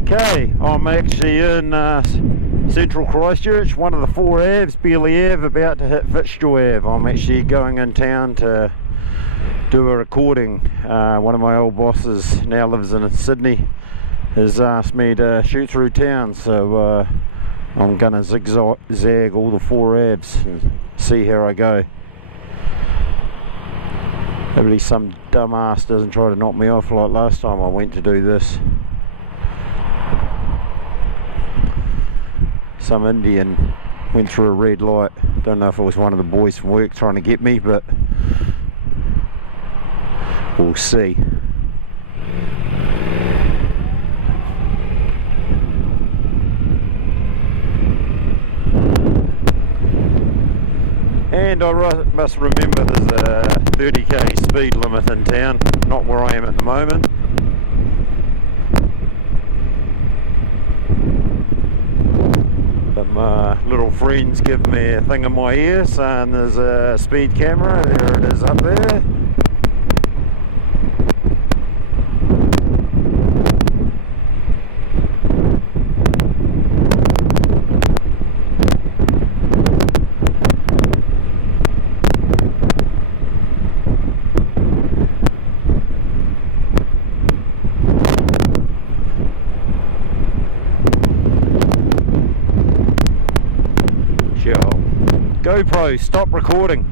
Okay, I'm actually in central Christchurch, one of the 4 Aves, Bearley Ave, about to hit Fitzroy Ave. I'm actually going in town to do a recording. One of my old bosses, now lives in Sydney, has asked me to shoot through town, so I'm going to zigzag all the 4 Aves and see how I go. Hopefully some dumbass doesn't try to knock me off like last time I went to do this. Some Indian went through a red light. Don't know if it was one of the boys from work trying to get me, but we'll see. And I must remember there's a 30k speed limit in town, not where I am at the moment. But my little friends give me a thing in my ear saying there's a speed camera. There it is up there. GoPro, stop recording.